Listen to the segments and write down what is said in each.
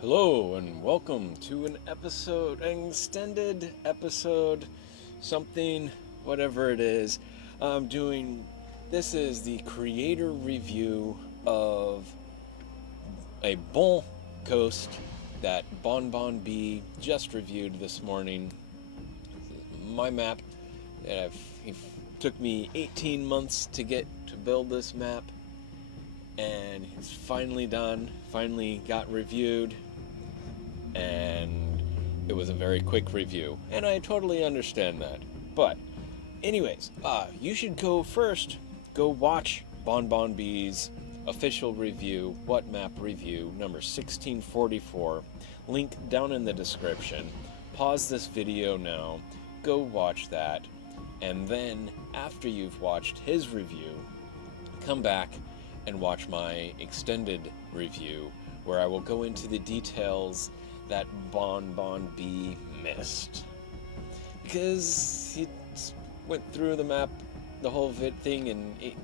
Hello and welcome to an extended episode, something, whatever it is. This is the creator review of a Bon Coast that BonBonB just reviewed this morning. My map that it took me 18 months to build this map, and it's finally done, finally got reviewed. And it was a very quick review, and I totally understand that. But anyways, you should go watch BonBonB's official review, What Map Review, number 1644, link down in the description. Pause this video now, go watch that, and then after you've watched his review, come back and watch my extended review, where I will go into the details that BonBonB missed. Because he went through the map, the whole thing,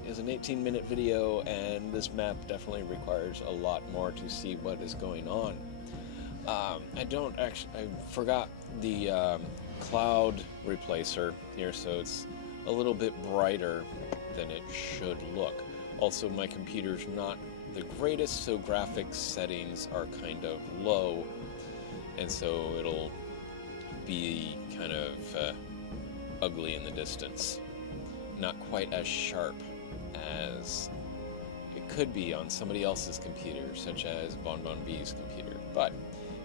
is an 18-minute video, and this map definitely requires a lot more to see what is going on. I forgot the cloud replacer here, so it's a little bit brighter than it should look. Also, my computer's not the greatest, so graphics settings are kind of low, and so it'll be kind of ugly in the distance. Not quite as sharp as it could be on somebody else's computer, such as BonBonB's computer. But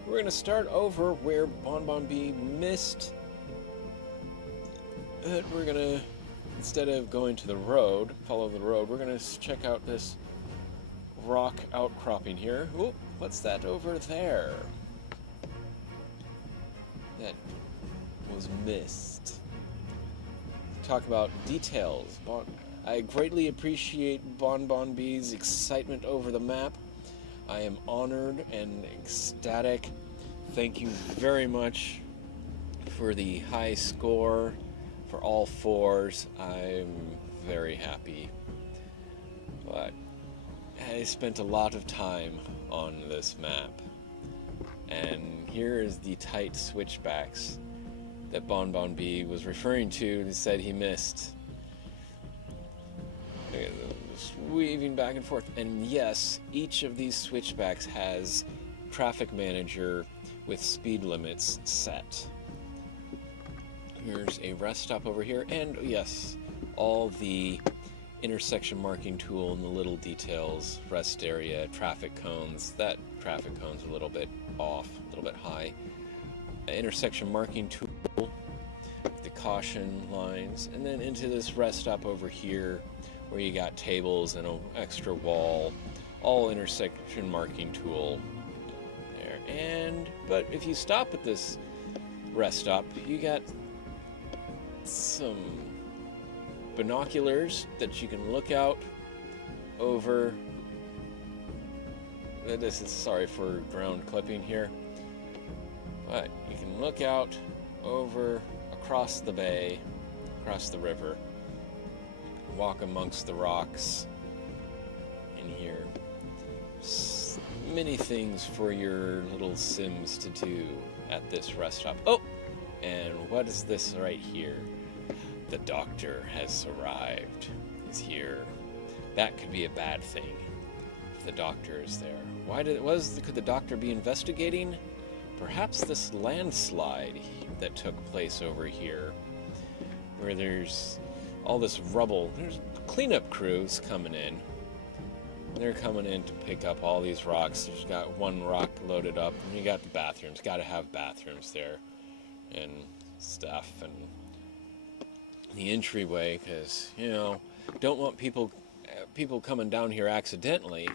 we're going to start over where BonBonB missed. We're going to, instead of going to the road, follow the road, we're going to check out this rock outcropping here. Ooh, what's that over there? That was missed. Talk about details. I greatly appreciate BonBonB's excitement over the map. I am honored and ecstatic. Thank you very much for the high score for all fours. I'm very happy. But I spent a lot of time on this map, and here is the tight switchbacks that BonBonB was referring to and said he missed. Weaving back and forth, and yes, each of these switchbacks has traffic manager with speed limits set. Here's a rest stop over here, and yes, all the intersection marking tool and the little details, rest area, traffic cones. That traffic cone's a little bit off, a little bit high. Intersection marking tool, the caution lines, and then into this rest stop over here where you got tables and an extra wall, all intersection marking tool there. But if you stop at this rest stop, you got some binoculars that you can look out over. This is, sorry for ground clipping here, but you can look out over across the bay, across the river, walk amongst the rocks in here. Many things for your little Sims to do at this rest stop. Oh, and what is this right here? The doctor has arrived. He's here. That could be a bad thing if the doctor is there. Could the doctor be investigating? Perhaps this landslide that took place over here, where there's all this rubble. There's cleanup crews coming in. They're coming in to pick up all these rocks. There's got one rock loaded up, and you got the bathrooms. Got to have bathrooms there and stuff, and the entryway, because don't want people coming down here accidentally.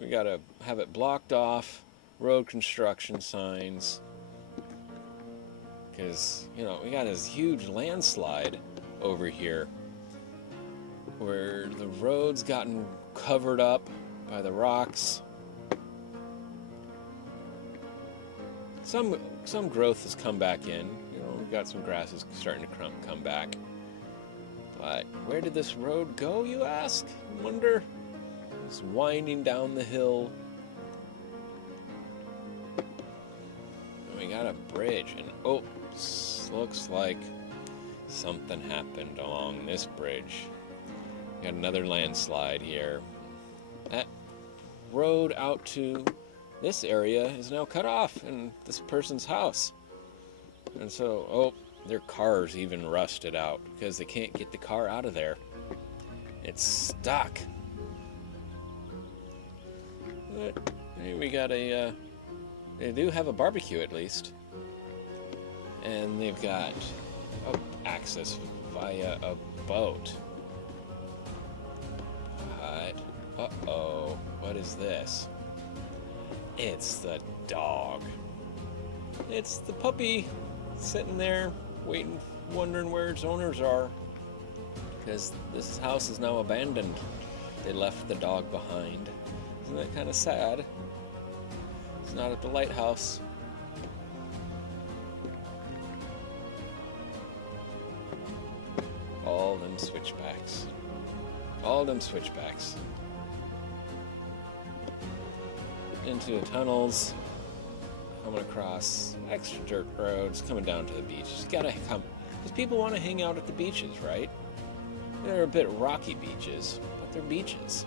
We gotta have it blocked off, road construction signs, because we got this huge landslide over here where the road's gotten covered up by the rocks. Some growth has come back in. We've got some grasses starting to come back. But where did this road go, you ask? I wonder. It's winding down the hill got a bridge, and oh, looks like something happened along this bridge. Got another landslide here. That road out to this area is now cut off in this person's house. And so, oh, their car's even rusted out because they can't get the car out of there. It's stuck. But hey, we got a, they do have a barbecue at least. And they've got access via a boat. But, uh-oh, what is this? It's the dog. It's the puppy sitting there waiting, wondering where its owners are. Because this house is now abandoned. They left the dog behind. Isn't that kind of sad? It's not at the lighthouse. All them switchbacks. All them switchbacks. Into the tunnels. Coming across extra dirt roads. Coming down to the beach. Just gotta come. Because people want to hang out at the beaches, right? They're a bit rocky beaches, but they're beaches.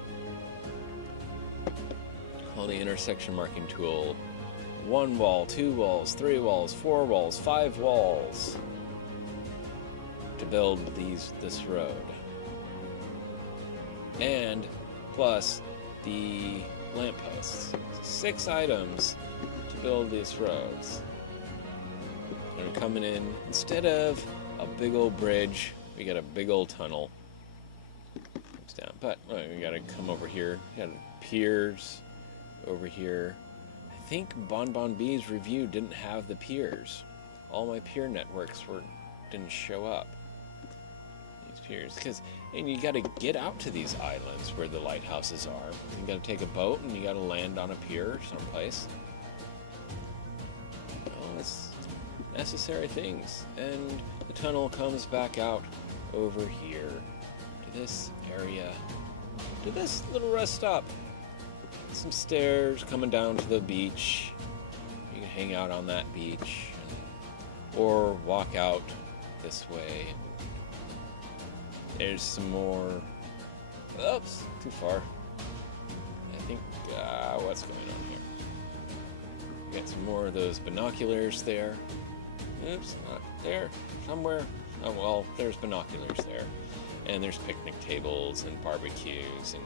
Call the intersection marking tool. 1 wall, 2 walls, 3 walls, 4 walls, 5 walls to build this road. And plus the lampposts. 6 items to build these roads. And we're coming in, instead of a big old bridge, we got a big old tunnel. Comes down. But we gotta come over here. We got piers over here. I think BonBonB's review didn't have the piers. All my pier networks didn't show up. These piers, and you got to get out to these islands where the lighthouses are. You got to take a boat and you got to land on a pier someplace. Oh, it's necessary things. And the tunnel comes back out over here to this area, to this little rest stop. Some stairs coming down to the beach. You can hang out on that beach, or walk out this way. There's some more. Oops, too far. I think, what's going on here? We got some more of those binoculars there. Oops, not there. Somewhere. Oh, well, there's binoculars there. And there's picnic tables and barbecues. And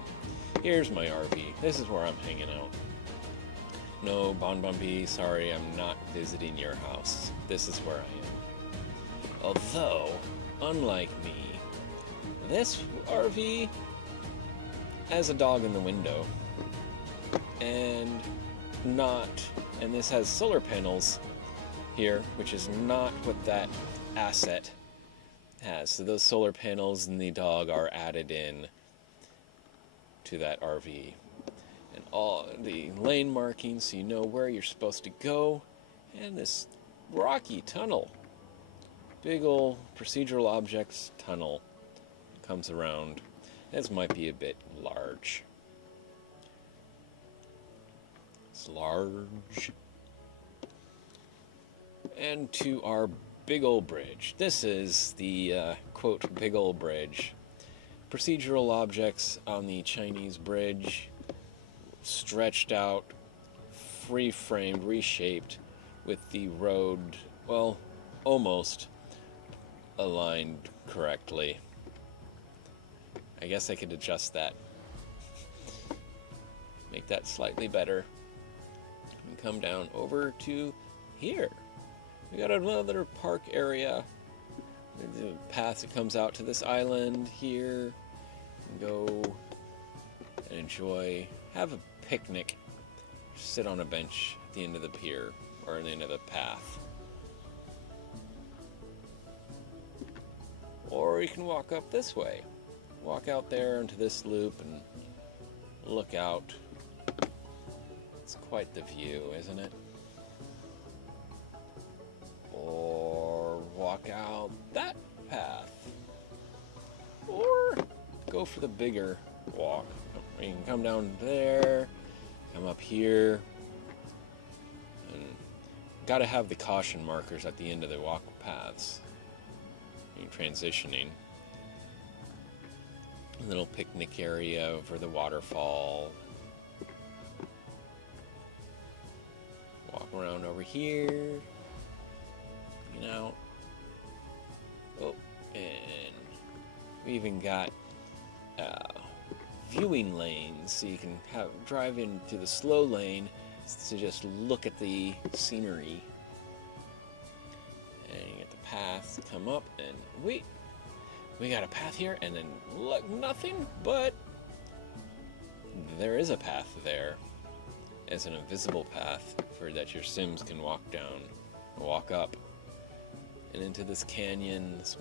here's my RV. This is where I'm hanging out. No, BonBonB, sorry, I'm not visiting your house. This is where I am. Although, unlike me, this RV has a dog in the window. And this has solar panels here, which is not what that asset has. So those solar panels and the dog are added in to that RV. And all the lane markings so you know where you're supposed to go. And this rocky tunnel. Big ol' procedural objects tunnel comes around. This might be a bit large. It's large. And to our big ol' bridge. This is the quote big ol' bridge. Procedural objects on the Chinese bridge, stretched out, free-framed, reshaped, with the road, well, almost aligned correctly. I guess I could adjust that. Make that slightly better. And come down over to here. We got another park area. There's a path that comes out to this island here. Go and enjoy, have a picnic, sit on a bench at the end of the pier or at the end of the path. Or you can walk up this way. Walk out there into this loop and look out. It's quite the view, isn't it? Or walk out that path. Or go for the bigger walk. You can come down there, come up here, and gotta have the caution markers at the end of the walk paths. You're transitioning. A little picnic area over the waterfall. Walk around over here. You know. Oh, and we even got viewing lanes, so you can drive into the slow lane to just look at the scenery. And you get the path to come up, and we got a path here, and then look, nothing, but there is a path there. It's an invisible path for that your Sims can walk up, and into this canyon, this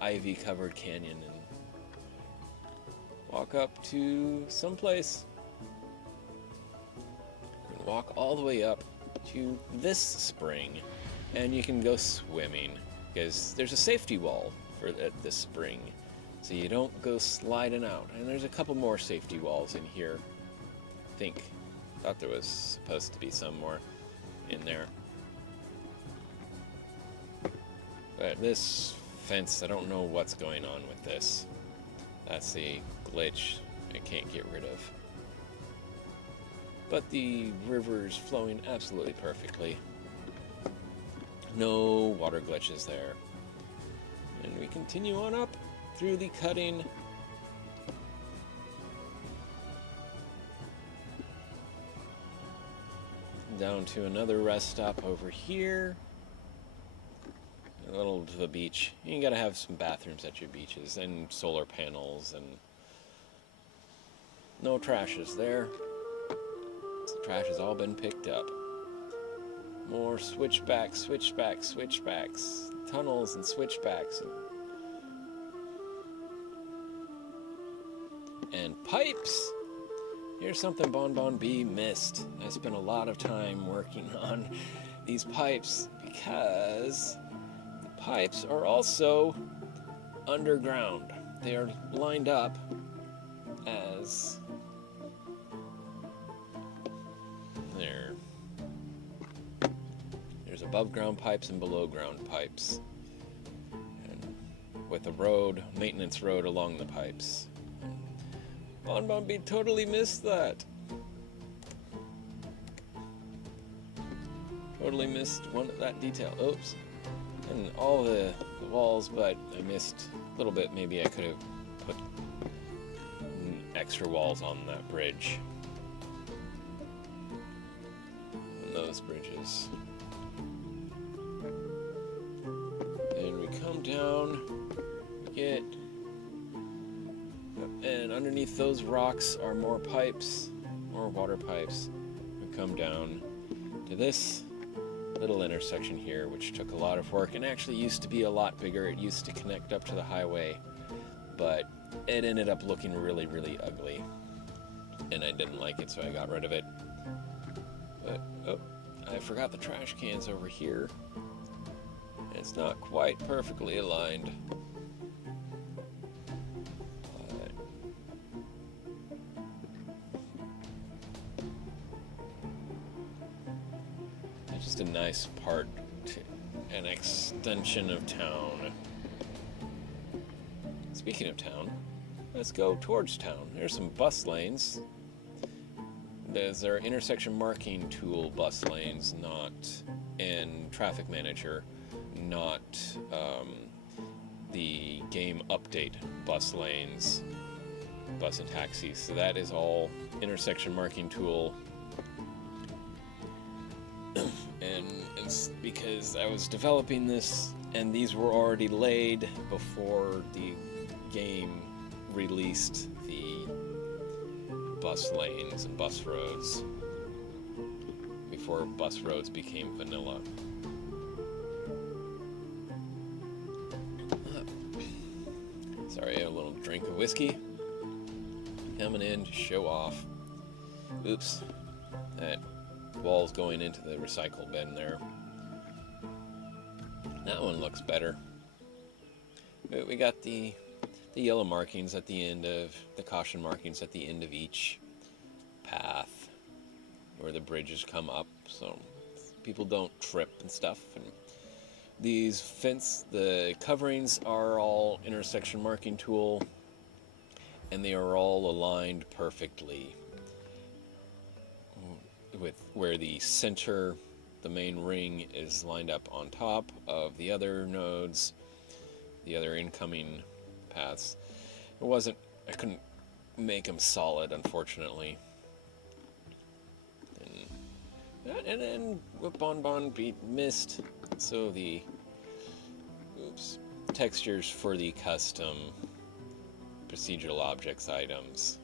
ivy-covered canyon, and walk up to someplace. You can walk all the way up to this spring, and you can go swimming, because there's a safety wall at this spring, so you don't go sliding out. And there's a couple more safety walls in here. Thought there was supposed to be some more in there. But this fence, I don't know what's going on with this. That's the glitch I can't get rid of. But the river's flowing absolutely perfectly. No water glitches there. And we continue on up through the cutting. Down to another rest stop over here. A little to the beach. You gotta have some bathrooms at your beaches and solar panels, and no trash is there. The trash has all been picked up. More switchbacks, tunnels and switchbacks, and pipes. Here's something BonBonB missed. I spent a lot of time working on these pipes because the pipes are also underground. They are lined up as there's above ground pipes and below ground pipes, and with a road, maintenance road along the pipes. BonBonB totally missed that. Totally missed that detail. Oops. And all the walls, but I missed a little bit. Maybe I could have put extra walls on that bridge. On those bridges. And we come down, we get, and underneath those rocks are more pipes, more water pipes. We come down to this little intersection here, which took a lot of work and actually used to be a lot bigger. It used to connect up to the highway, but it ended up looking really, really ugly, and I didn't like it, so I got rid of it. But, oh, I forgot the trash cans over here. It's not quite perfectly aligned. Just a nice part, an extension of town. Speaking of town, let's go towards town. There's some bus lanes. There's our intersection marking tool bus lanes, not in Traffic Manager, not the game update bus lanes, bus and taxis. So that is all intersection marking tool. And it's because I was developing this, and these were already laid before the game released the bus lanes and bus roads, before bus roads became vanilla. Sorry, a little drink of whiskey. Coming in to show off. Oops. That wall's going into the recycle bin there. That one looks better. But we got the yellow markings at the end of, the caution markings at the end of each path where the bridges come up. So people don't trip and stuff. And the coverings are all intersection marking tool, and they are all aligned perfectly with where the main ring is lined up on top of the other nodes, the other incoming paths. I couldn't make them solid, unfortunately. And then with BonBonB missed, so the textures for the custom procedural objects items.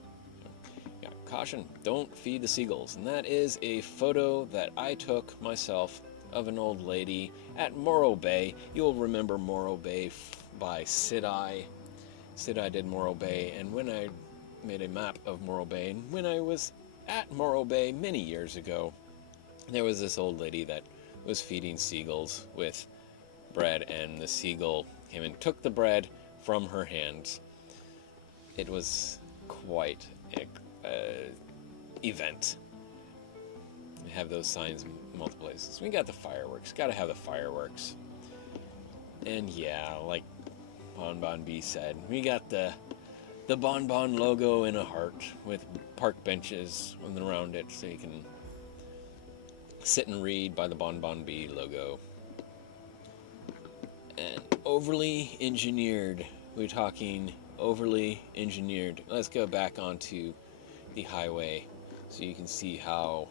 Yeah, caution, don't feed the seagulls. And that is a photo that I took myself of an old lady at Morro Bay. You'll remember Morro Bay by Sid-I. Sid-I did Morro Bay, and when I made a map of Morro Bay, and when I was at Morro Bay many years ago, there was this old lady that was feeding seagulls with bread, and the seagull came and took the bread from her hands. It was quite an event. We have those signs in multiple places. We got the fireworks. Got to have the fireworks. And yeah, like BonBonB said, we got the BonBon logo in a heart with park benches around it, so you can sit and read by the BonBonB logo. And overly engineered. We're talking overly engineered. Let's go back onto the highway so you can see how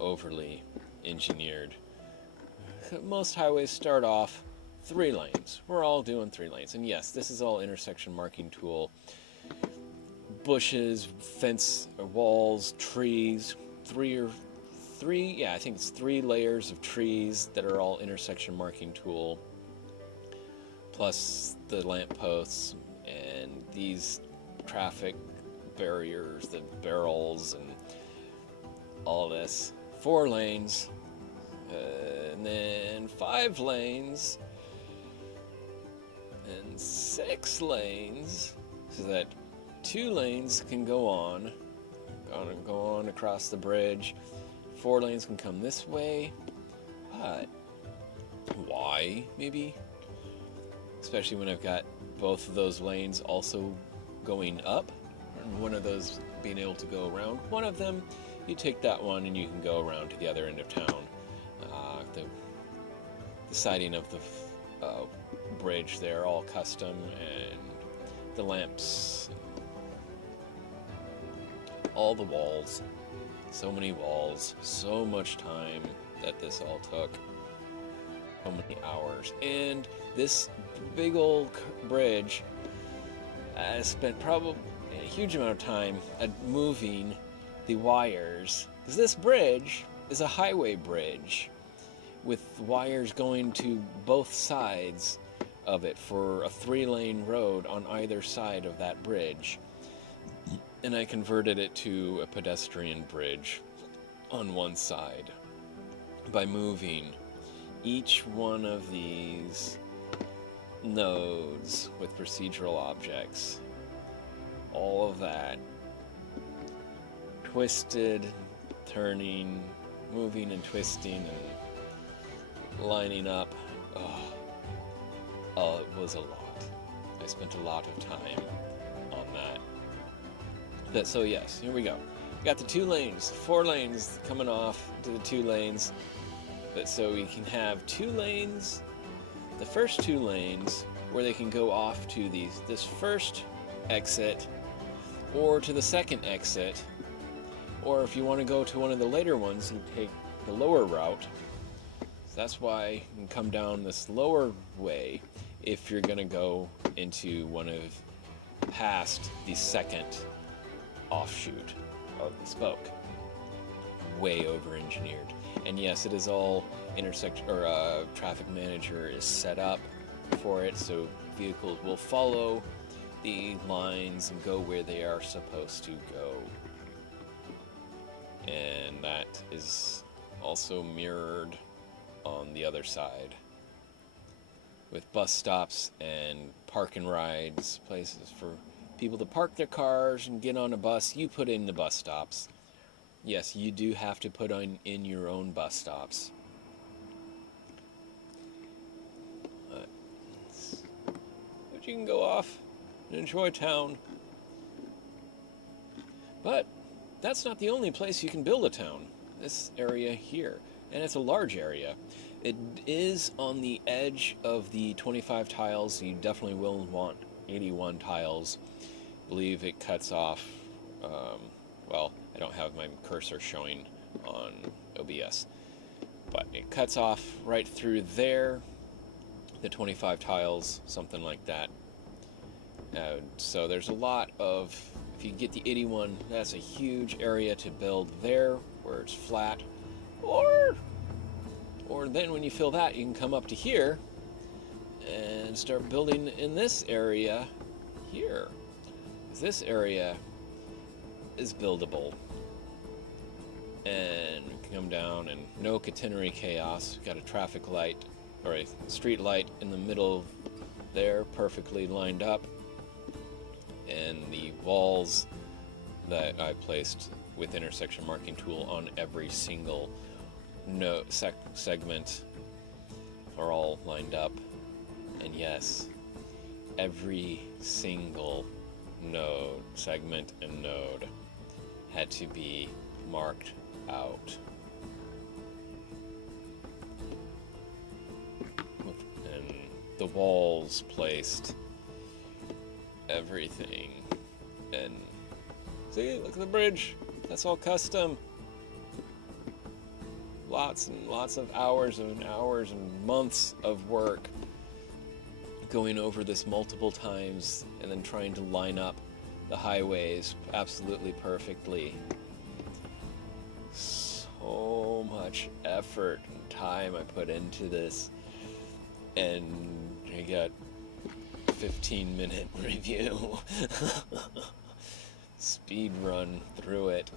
overly engineered. Most highways start off 3 lanes. We're all doing 3 lanes. And yes, this is all intersection marking tool. Bushes, fence, walls, trees, I think it's 3 layers of trees that are all intersection marking tool, plus the lampposts and these traffic barriers, the barrels, and all this. 4 lanes, and then 5 lanes, and 6 lanes, so that 2 lanes can go on across the bridge. 4 lanes can come this way, but why, maybe? Especially when I've got both of those lanes also going up, and one of those being able to go around. One of them, you take that one and you can go around to the other end of town. The siding of the bridge there, all custom, and the lamps, all the walls. So many walls, so much time that this all took, so many hours. And this big old bridge, I spent probably a huge amount of time at moving the wires, because this bridge is a highway bridge with wires going to both sides of it for a 3-lane road on either side of that bridge. And I converted it to a pedestrian bridge on one side by moving each one of these nodes with procedural objects. All of that. Twisted, turning, moving and twisting and lining up. Oh, it was a lot. I spent a lot of time on that. So yes, here we go. We got the 2 lanes, 4 lanes coming off to the 2 lanes. But so we can have 2 lanes, the first 2 lanes where they can go off to this first exit or to the second exit. Or if you want to go to one of the later ones, you take the lower route. So that's why you can come down this lower way if you're going to go into one of past the second offshoot of the spoke. Way over engineered. And yes, it is all traffic manager is set up for it, so vehicles will follow the lines and go where they are supposed to go. And that is also mirrored on the other side with bus stops and park and rides, places for people to park their cars and get on a bus. You put in the bus stops. Yes, you do have to put in your own bus stops. you can go off and enjoy town. But that's not the only place you can build a town. This area here, and it's a large area. It is on the edge of the 25 tiles. You definitely will want 81 tiles. I believe it cuts off, well, I don't have my cursor showing on OBS, but it cuts off right through there, the 25 tiles, something like that. So there's a lot of, if you get the 81, that's a huge area to build there where it's flat. Or then when you fill that, you can come up to here and start building in this area here. This area is buildable. And you can come down and no catenary chaos. Got a traffic light, or a street light in the middle there, perfectly lined up. And the walls that I placed with intersection marking tool on every single segment are all lined up. And yes, every single node, segment and node had to be marked out. And the walls placed, everything. And see, look at the bridge. That's all custom. Lots and lots of hours and hours and months of work going over this multiple times and then trying to line up the highways absolutely perfectly. So much effort and time I put into this, and I got 15-minute review. Speed run through it.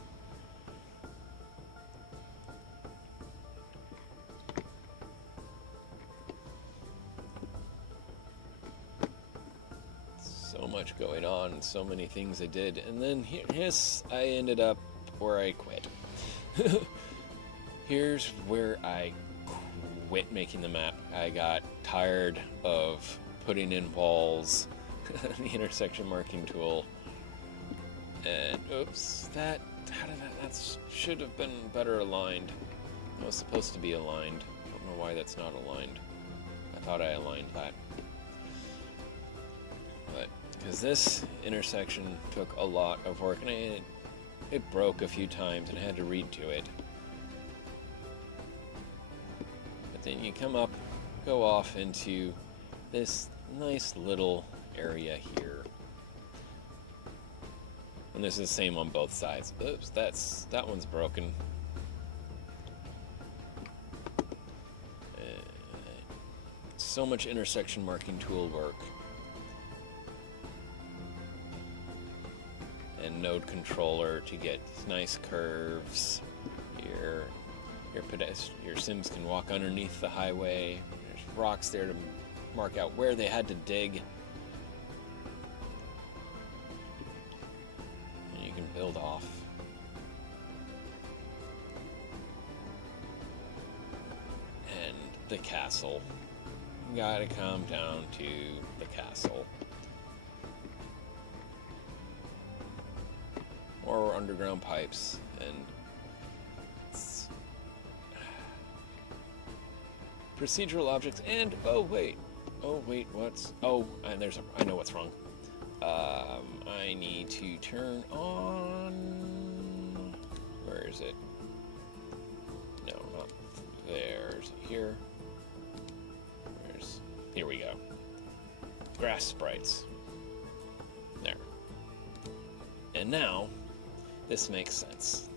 So much going on, so many things I did, and then here's I ended up where I quit. Here's where I quit making the map. I got tired of putting in walls, the intersection marking tool, and oops, that should have been better aligned. It was supposed to be aligned. I don't know why that's not aligned. I thought I aligned that. But because this intersection took a lot of work, and it broke a few times and I had to redo it. But then you come up, go off into this nice little area here. And this is the same on both sides. Oops, that one's broken. So much intersection marking tool work. And node controller to get nice curves here. Your Sims can walk underneath the highway. There's rocks there to mark out where they had to dig. And you can build off. And the castle. You gotta come down to the castle. Or underground pipes, and procedural objects, and oh wait, what's I know what's wrong. I need to turn on, where is it? No, not there's here. Here we go. Grass sprites. There. And now this makes sense.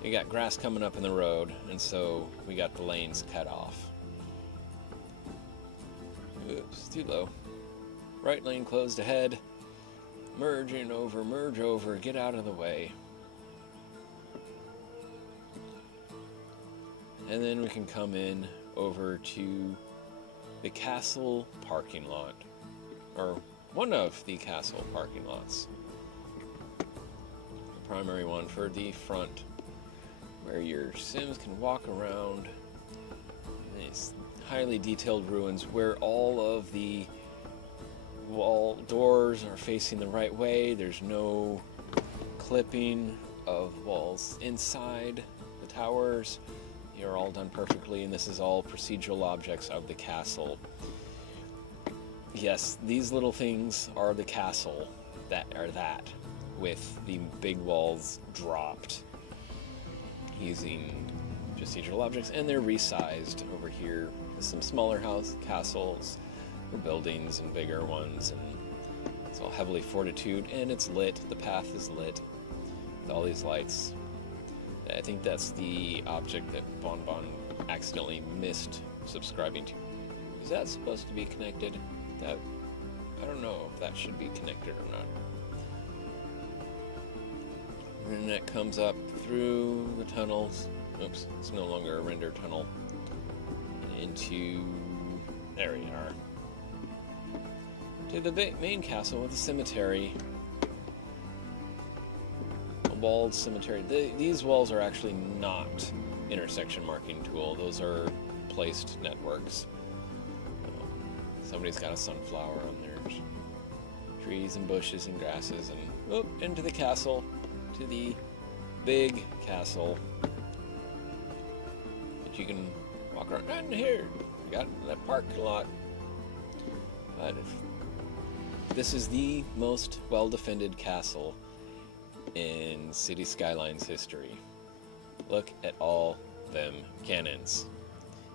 We got grass coming up in the road, and so we got the lanes cut off. Oops, too low. Right lane closed ahead. Merge over, get out of the way. And then we can come in over to the castle parking lot, or one of the castle parking lots. The primary one for the front, where your Sims can walk around these highly detailed ruins where all of the wall doors are facing the right way. There's no clipping of walls inside the towers. You're all done perfectly, and this is all procedural objects of the castle. Yes, these little things are the castle that with the big walls dropped using procedural objects, and they're resized over here with some smaller castles or buildings and bigger ones, and it's all heavily fortitude, and it's lit. The path is lit with all these lights. I think that's the object that BonBon accidentally missed subscribing to. Is that supposed to be connected? That, I don't know if that should be connected or not. And that comes up through the tunnels. Oops, it's no longer a render tunnel. Into, there we are. To the main castle with the cemetery. A walled cemetery. These walls are actually not intersection marking tool. Those are placed networks. Somebody's got a sunflower on there. Trees and bushes and grasses, and into the castle, to the big castle that you can walk around. And here, you got that parking lot. But this is the most well-defended castle in Cities Skylines history. Look at all them cannons.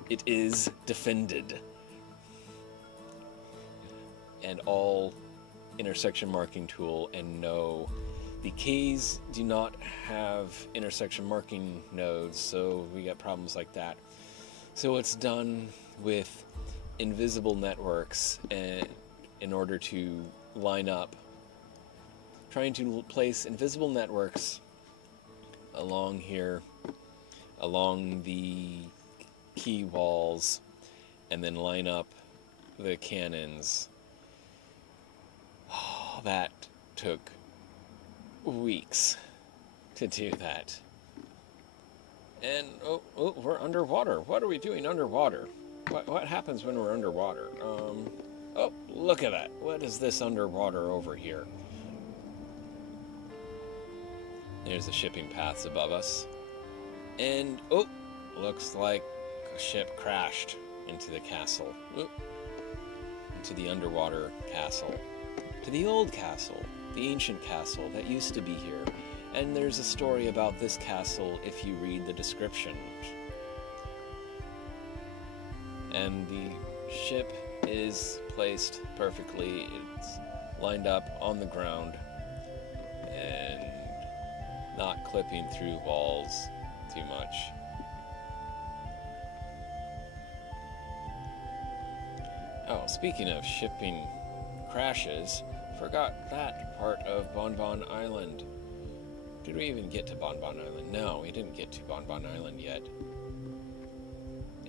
It is defended. And all intersection marking tool, and no, the Ks do not have intersection marking nodes, so we got problems like that. So it's done with invisible networks, and in order to line up, trying to place invisible networks along here, along the key walls, and then line up the cannons. That took weeks to do that. And we're underwater. What are we doing underwater? What happens when we're underwater? Oh, look at that. What is this underwater over here? There's the shipping paths above us. And looks like a ship crashed into the castle. Into the underwater castle. To the old castle, the ancient castle that used to be here. And there's a story about this castle if you read the description. And the ship is placed perfectly. It's lined up on the ground and not clipping through walls too much. Oh, speaking of shipping crashes, forgot that part of BonBon Island. Did we even get to BonBon Island? No, we didn't get to BonBon Island yet.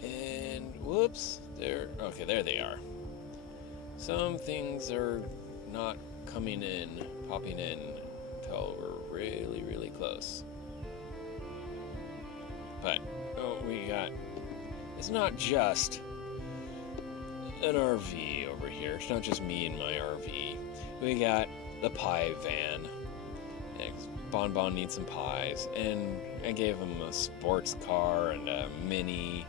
And whoops, there they are. Some things are not popping in until we're really, really close. But it's not just an RV over here. It's not just me and my RV. We got the pie van. BonBon needs some pies, and I gave him a sports car and a mini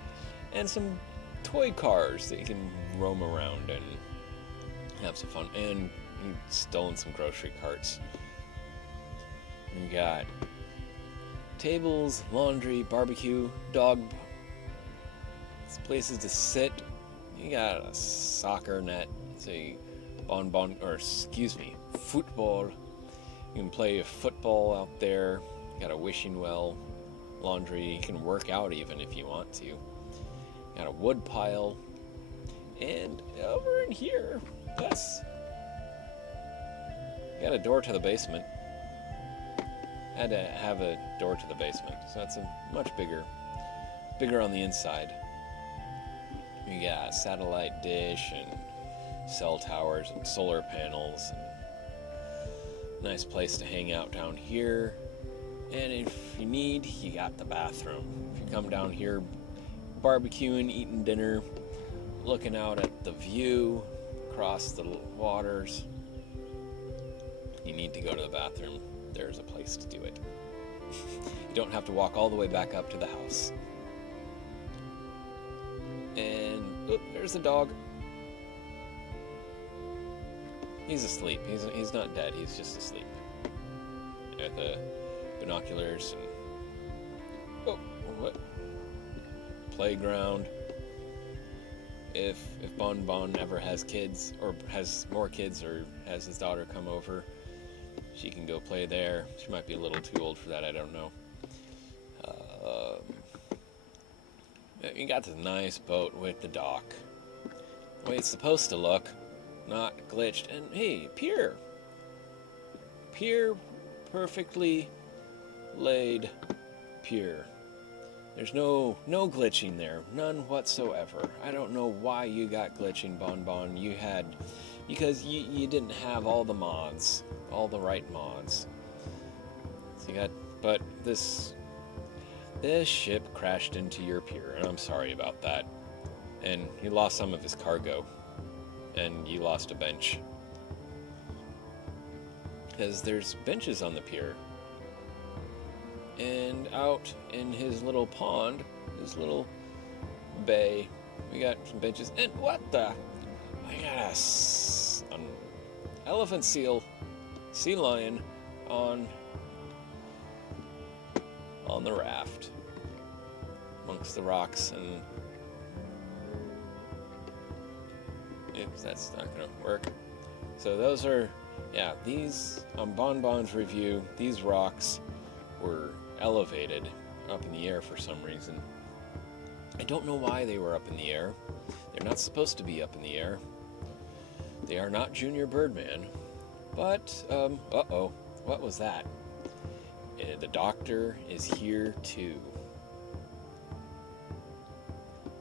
and some toy cars that you can roam around and have some fun. And he's stolen some grocery carts. We got tables, laundry, barbecue, places to sit. You got a soccer net, football. You can play football out there. You got a wishing well, laundry. You can work out even if you want to. You got a wood pile. And over in here, you got a door to the basement. Had to have a door to the basement, so that's a much bigger on the inside. You got a satellite dish and cell towers and solar panels, and nice place to hang out down here. And if you need, you got the bathroom. If you come down here barbecuing, eating dinner, looking out at the view across the waters. You need to go to the bathroom. There's a place to do it. You don't have to walk all the way back up to the house. And there's the dog. He's asleep. He's not dead. He's just asleep. At the binoculars and what? Playground. If BonBon ever has kids, or has more kids, or has his daughter come over, she can go play there. She might be a little too old for that. I don't know. You got this nice boat with the dock. The way it's supposed to look, not glitched. And hey, pier, perfectly laid pier. There's no glitching there, none whatsoever. I don't know why you got glitching, BonBon. You had, because you didn't have all the mods, all the right mods. So you got, but this ship crashed into your pier, and I'm sorry about that. And he lost some of his cargo, and you lost a bench. Because there's benches on the pier. And out in his little pond, his little bay, we got some benches. And what the? I got an elephant seal, sea lion on the raft amongst the rocks, and that's not gonna work. So those are, yeah, these on BonBon's review, these rocks were elevated up in the air for some reason. I don't know why they were up in the air. They're not supposed to be up in the air. They are not Junior Birdman. But, uh-oh, what was that? The doctor is here too.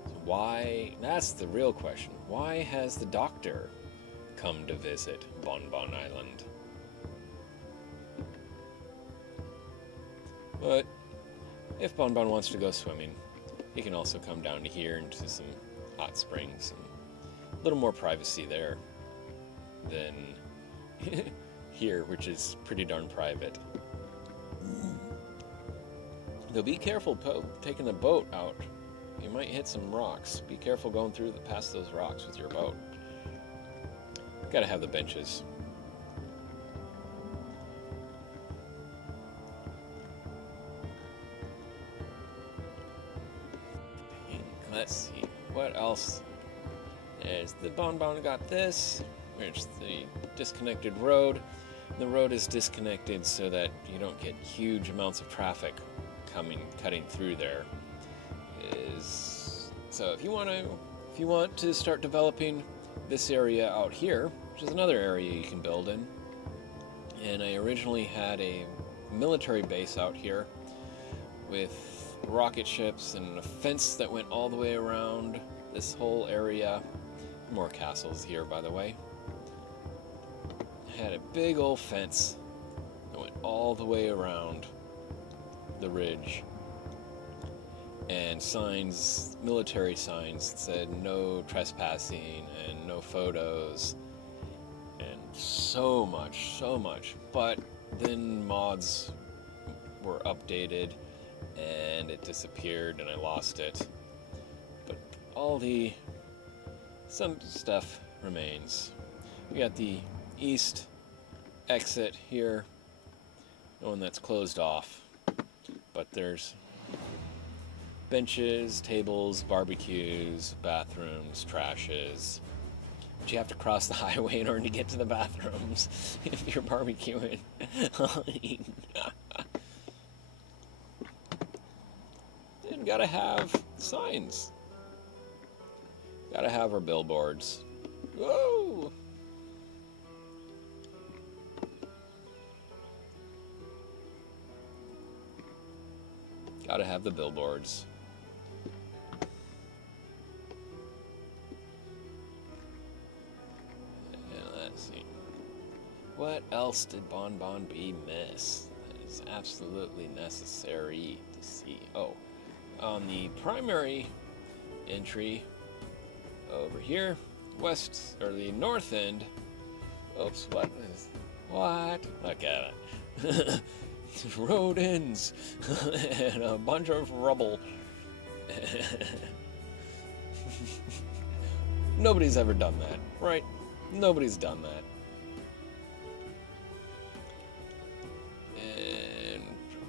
So why, that's the real question. Why has the doctor come to visit BonBon Island? But if BonBon wants to go swimming, he can also come down to here into some hot springs, and a little more privacy there than here, which is pretty darn private. Though be careful taking the boat out. You might hit some rocks. Be careful going past those rocks with your boat. Gotta have the benches. Let's see, what else? There's the BonBon got this. There's the disconnected road. The road is disconnected so that you don't get huge amounts of traffic cutting through there. So if you want to start developing this area out here, which is another area you can build in. And I originally had a military base out here with rocket ships and a fence that went all the way around this whole area. More castles here, by the way. Had a big old fence that went all the way around the ridge, and signs, military signs that said no trespassing and no photos, and so much. But then mods were updated and it disappeared and I lost it. But some stuff remains. We got the east exit here, the one that's closed off, but there's benches, tables, barbecues, bathrooms, trashes. But you have to cross the highway in order to get to the bathrooms if you're barbecuing. And gotta have signs. Gotta have our billboards. Whoa! Gotta have the billboards. And let's see. What else did BonBonB miss that is absolutely necessary to see? Oh, on the primary entry over here, west, or the north end. Oops, what? Look at it. Road ends and a bunch of rubble. Nobody's ever done that, right? Nobody's done that. And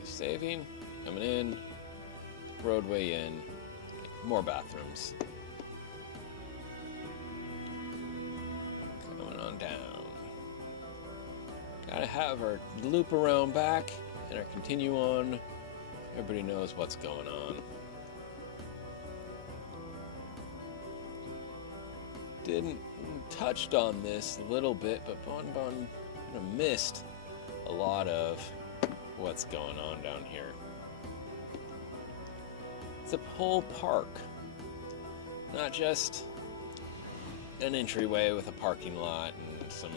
saving, coming in, roadway in, more bathrooms. Coming on down. Gotta have our loop around back and our continue on. Everybody knows what's going on. Didn't touched on this a little bit, but BonBonB kind of missed a lot of what's going on down here. It's a whole park, not just an entryway with a parking lot and some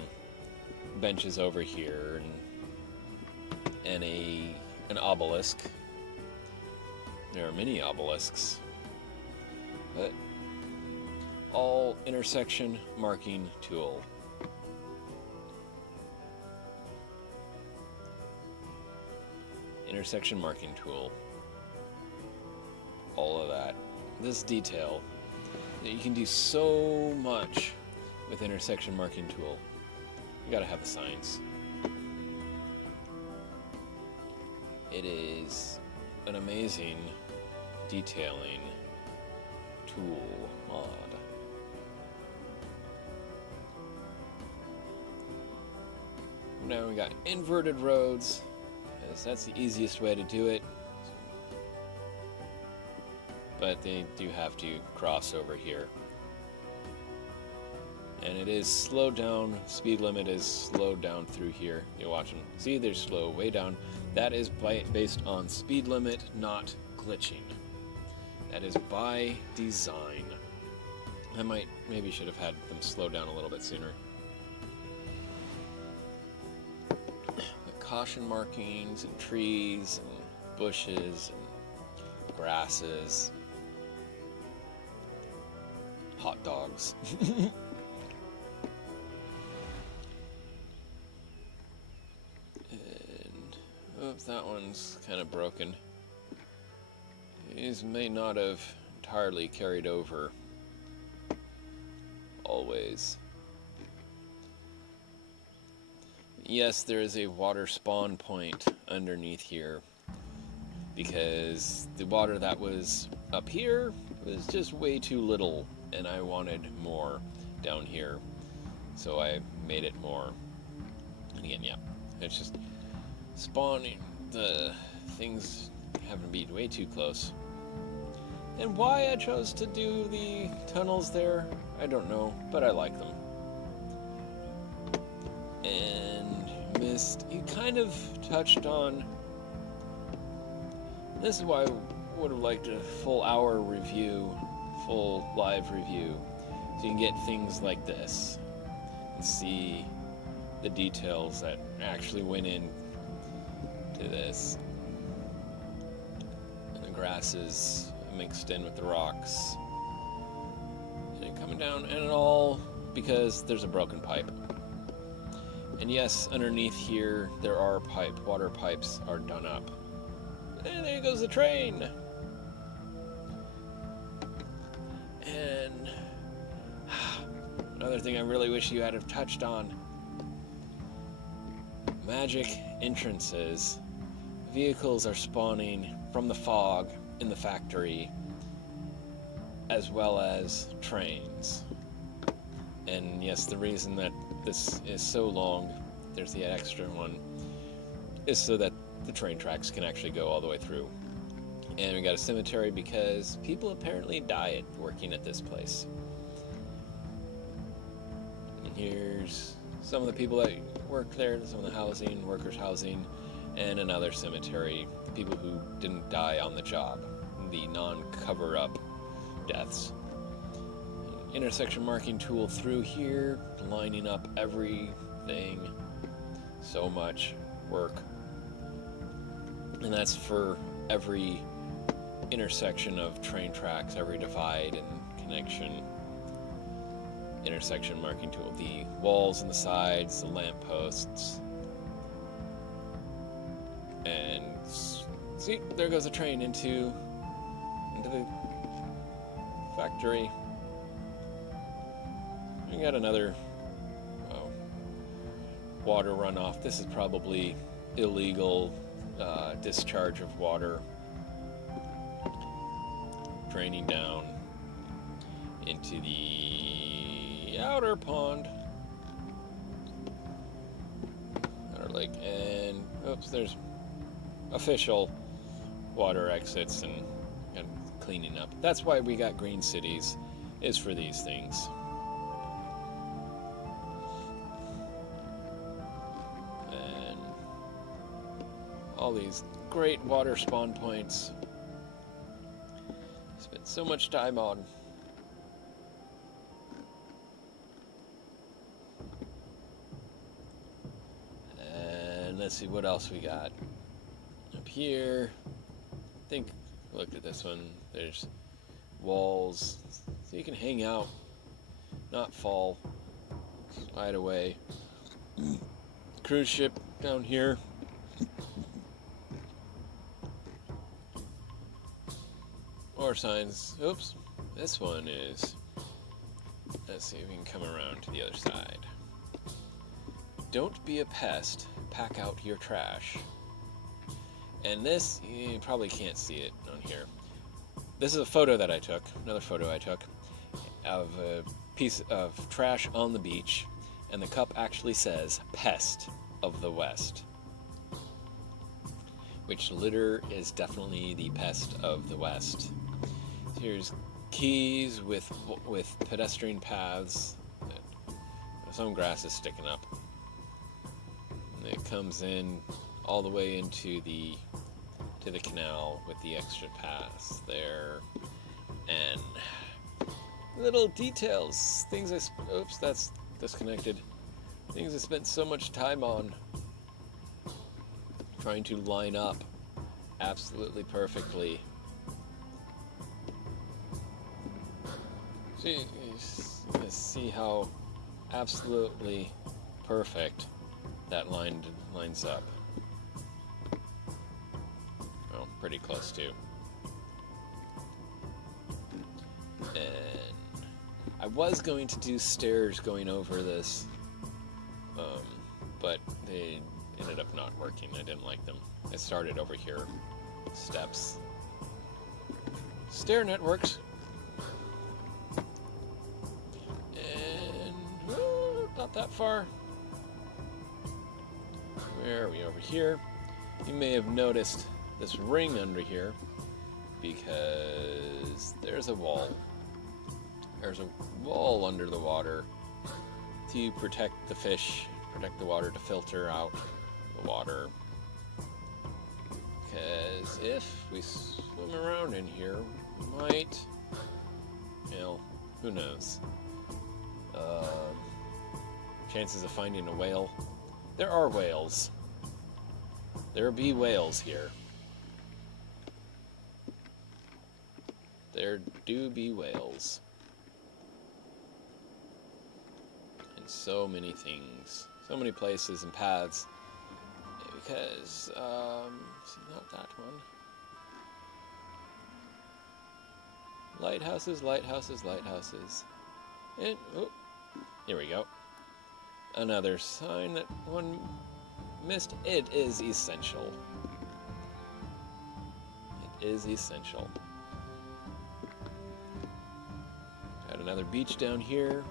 benches over here and an obelisk. There are many obelisks, but all intersection marking tool. Intersection marking tool. All of that. This detail. You can do so much with intersection marking tool. You gotta have the signs. It is an amazing detailing tool mod. Now we got inverted roads, as that's the easiest way to do it. But they do have to cross over here. And it is slowed down, speed limit is slowed down through here. You watch them, see they're slow way down. That is based on speed limit, not glitching. That is by design. I maybe should have had them slow down a little bit sooner. Caution markings and trees and bushes and grasses, hot dogs. And oops, that one's kind of broken. These may not have entirely carried over always. Yes, there is a water spawn point underneath here because the water that was up here was just way too little and I wanted more down here, so I made it more. And again, yeah, it's just spawning. The things happen to be way too close. And why I chose to do the tunnels there, I don't know, but I like them. And missed, you kind of touched on, this is why I would have liked a full hour review, full live review, so you can get things like this and see the details that actually went in to this. And the grasses mixed in with the rocks, and it coming down, and it all because there's a broken pipe. And yes, underneath here there are water pipes are done up. And there goes the train. And another thing I really wish you had have touched on: magic entrances. Vehicles are spawning from the fog in the factory, as well as trains. And yes, the reason that this is so long, there's the extra one, is so that the train tracks can actually go all the way through. And we got a cemetery because people apparently died working at this place. And here's some of the people that work there, some of the housing, workers' housing, and another cemetery, the people who didn't die on the job, the non-cover-up deaths. Intersection marking tool through here, lining up everything. So much work. And that's for every intersection of train tracks, every divide and connection. intersection marking tool. The walls and the sides, the lampposts. And see, there goes a train into the factory. We got another water runoff. This is probably illegal discharge of water draining down into the outer pond, outer lake, and oops, there's official water exits and cleaning up. That's why we got green cities, is for these things. And all these great water spawn points. Spent so much time on. And let's see what else we got. Up here, I think, look at this one, there's walls, so you can hang out, not fall, slide away. Cruise ship down here. More signs. Oops, this one is, let's see if we can come around to the other side. Don't be a pest, pack out your trash. And this, you probably can't see it on here. This is a photo that I took, another photo I took, of a piece of trash on the beach, and the cup actually says, Pest of the West. Which litter is definitely the pest of the West. Here's quays with pedestrian paths. Some grass is sticking up. And it comes in all the way into the canal with the extra paths there, and little details, things oops, that's disconnected. Things I spent so much time on trying to line up absolutely perfectly. See how absolutely perfect that lines up. Well, pretty close to. And I was going to do stairs going over this, but they ended up not working. I didn't like them. I started over here. Steps. Stair networks. And not that far. Where are we? Over here. You may have noticed this ring under here because there's a wall. There's a wall under the water to protect the fish, protect the water, to filter out the water. Because if we swim around in here, we might, who knows? Chances of finding a whale. There are whales. There be whales here. There do be whales. And so many things. So many places and paths. Because, not that one. Lighthouses, lighthouses, lighthouses. And, here we go. Another sign that one missed. It is essential. It is essential. Got another beach down here.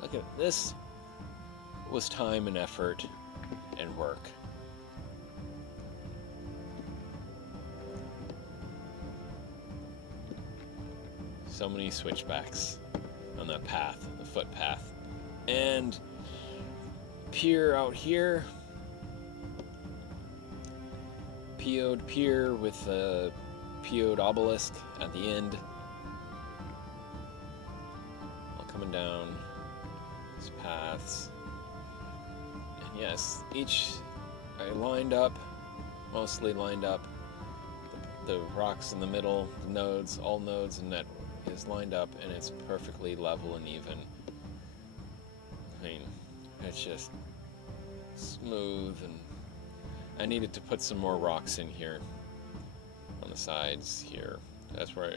Look at this. Was time and effort and work. So many switchbacks on that path, the footpath. And pier out here. PO'd pier with a PO'd obelisk at the end. All coming down these paths. And yes, each I lined up, mostly lined up. The rocks in the middle, the nodes, all nodes, and that is lined up, and it's perfectly level and even. mean, it's just smooth, and I needed to put some more rocks in here on the sides here. That's where I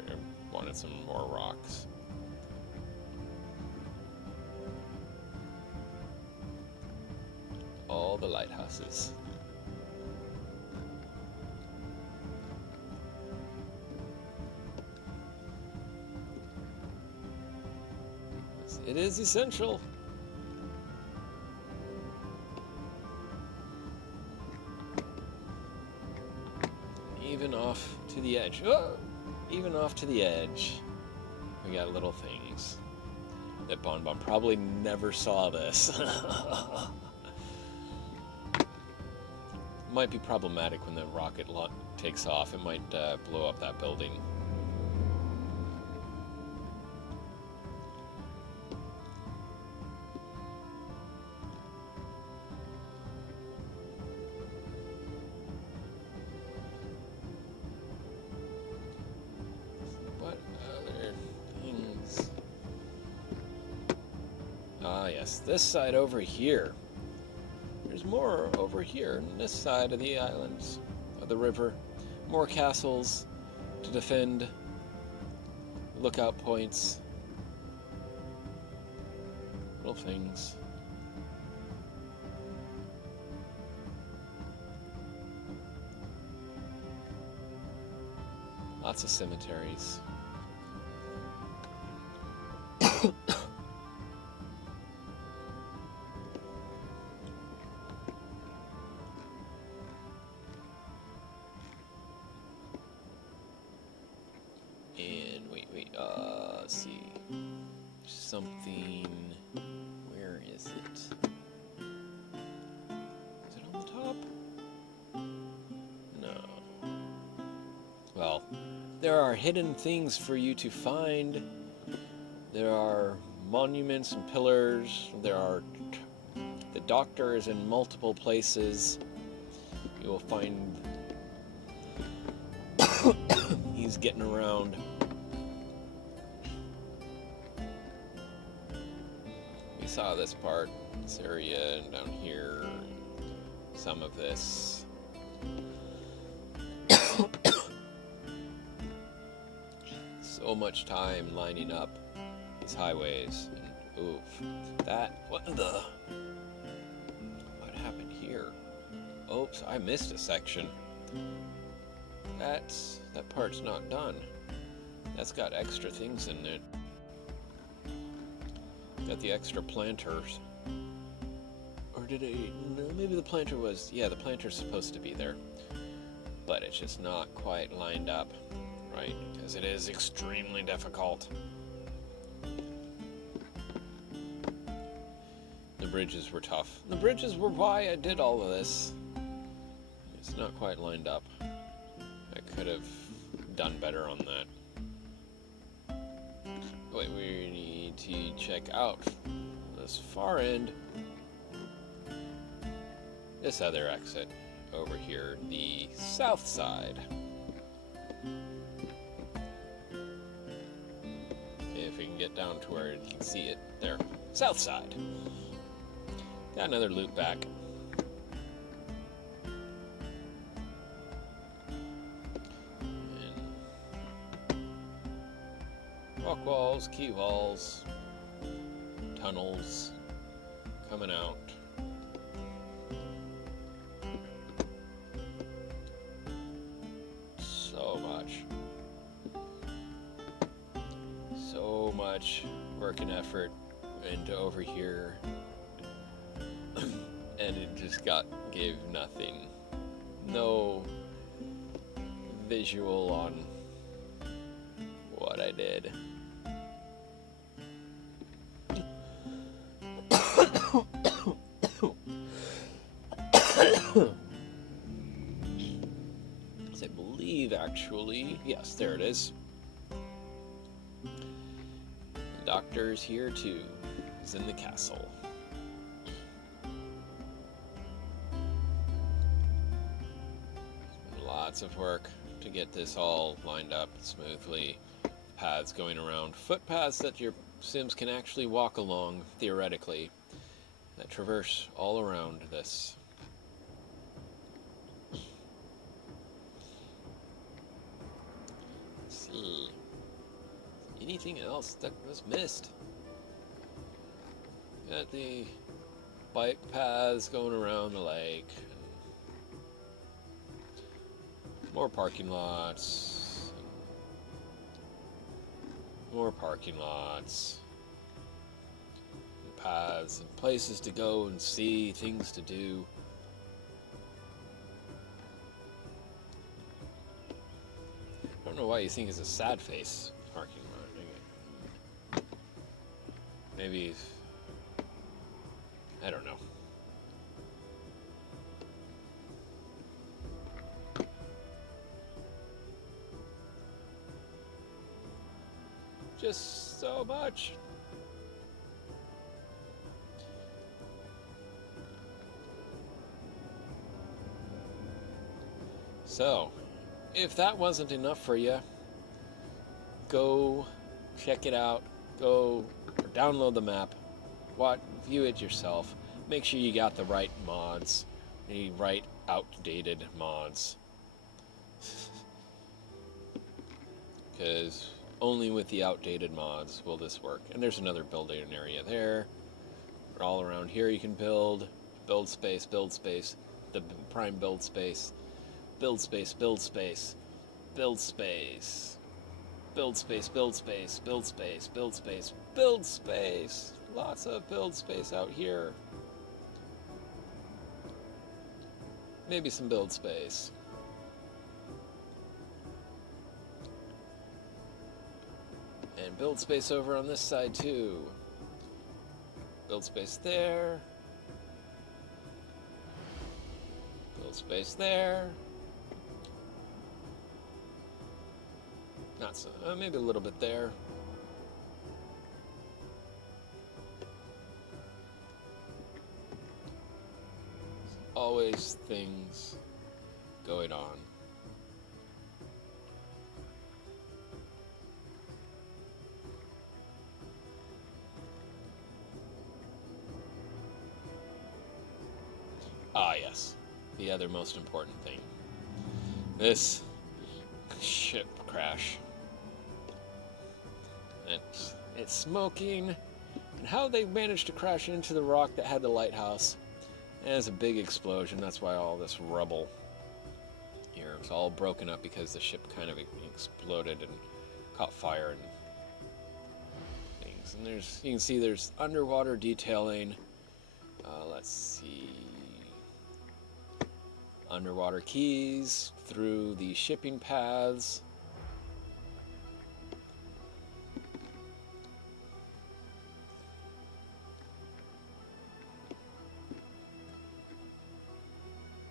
wanted some more rocks. All the lighthouses. It is essential. Even off to the edge. Oh! Even off to the edge. We got little things. That BonBonB probably never saw this. Might be problematic when the rocket takes off. It might blow up that building. What other things? Ah, yes, this side over here. There's more over here on this side of the islands, of the river. More castles to defend, lookout points, little things. Lots of cemeteries. Let's see. Something. Where is it? Is it on the top? No. Well, there are hidden things for you to find. There are monuments and pillars. The doctor is in multiple places. You will find he's getting around. We saw this part, this area, and down here, some of this. So much time lining up these highways, and oof, what happened here? Oops, I missed a section. That part's not done. That's got extra things in it. Got the extra planters. Or did it? No, maybe the planter was. Yeah, the planter's supposed to be there. But it's just not quite lined up, right? Because it is extremely difficult. The bridges were tough. The bridges were why I did all of this. It's not quite lined up. I could have done better on that. Wait, we need to check out this far end. This other exit over here, the south side. If we can get down to where you can see it there. South side. Got another loop back. Rock walls, key walls, tunnels coming out. So much work and effort into over here, and it just gave nothing. No visual on what I did. I believe, actually, yes, there it is. The doctor's here too. He's in the castle. Lots of work to get this all lined up smoothly. Paths going around, footpaths that your Sims can actually walk along, theoretically. that traverse all around this. Let's see. Anything else that was missed? Got the bike paths going around the lake. More parking lots. More parking lots. And paths and places to go and see, things to do. I don't know why you think it's a sad face parking lot. Maybe, I don't know. Just so much. So, if that wasn't enough for you, go check it out. Go download the map. View it yourself. Make sure you got the right mods, the right outdated mods. Because only with the outdated mods will this work. And there's another building area there. All around here you can build space, the prime build space, build space, build space, build space, build space, build space, build space, build space, build space. Lots of build space out here. Maybe some build space. And build space over on this side too. Build space there. Build space there. Not so, maybe a little bit there. Always things going on. Ah, yes. The other most important thing. This ship crash. It's smoking. And how they managed to crash into the rock that had the lighthouse. And it's a big explosion. That's why all this rubble here. It's all broken up because the ship kind of exploded and caught fire and things. And you can see there's underwater detailing. Let's see. Underwater keys through the shipping paths.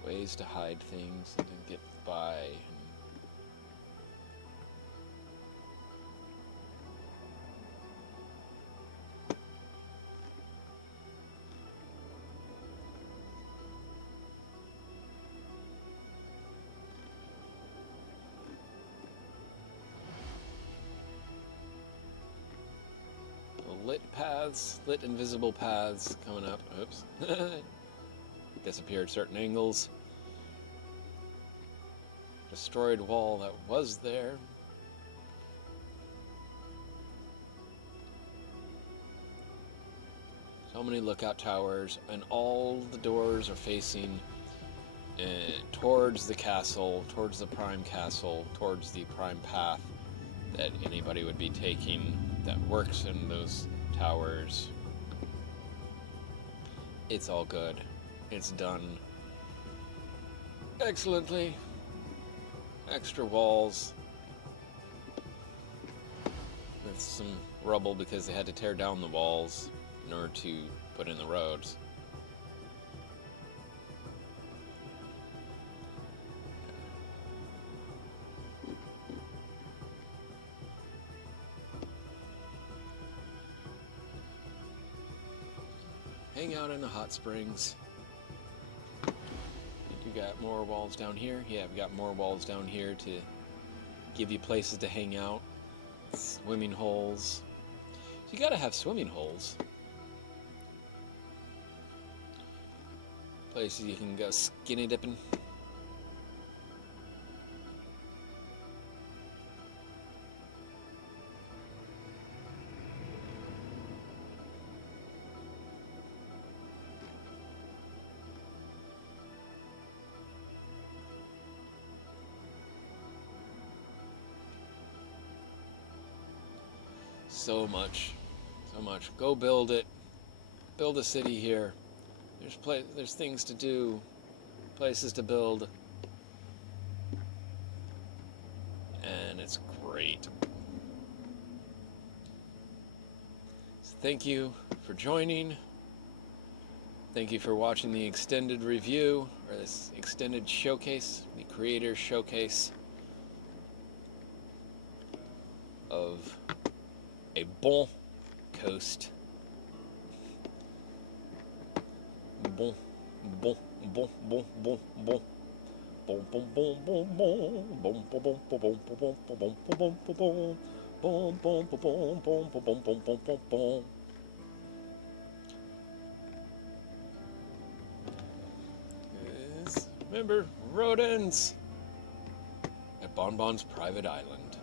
Ways to hide things and to get by. Lit paths, lit invisible paths coming up. Oops. Disappeared certain angles. Destroyed wall that was there. So many lookout towers, and all the doors are facing towards the castle, towards the prime castle, towards the prime path that anybody would be taking that works in those towers. It's all good. It's done excellently. Extra walls with some rubble because they had to tear down the walls in order to put in the roads. Hang out in the hot springs. You got more walls down here? Yeah, we got more walls down here to give you places to hang out. Swimming holes. You gotta have swimming holes. Places you can go skinny dipping. So much. Go build it. Build a city here. There's things to do, places to build, and it's great. So thank you for joining. Thank you for watching the extended review, or this extended showcase, the creator showcase of a bon coast. Bon, bon, bon, bon, bon, bon. Bon, bon, bon, bon, bon. Bon, bon, bon, bon, bon, bon, bon, bon, bon, bon, bon. Bon, bon, bon, bon, bon, bon, bon, bon, bon, bon, bon. Remember, rodents at BonBon's private island.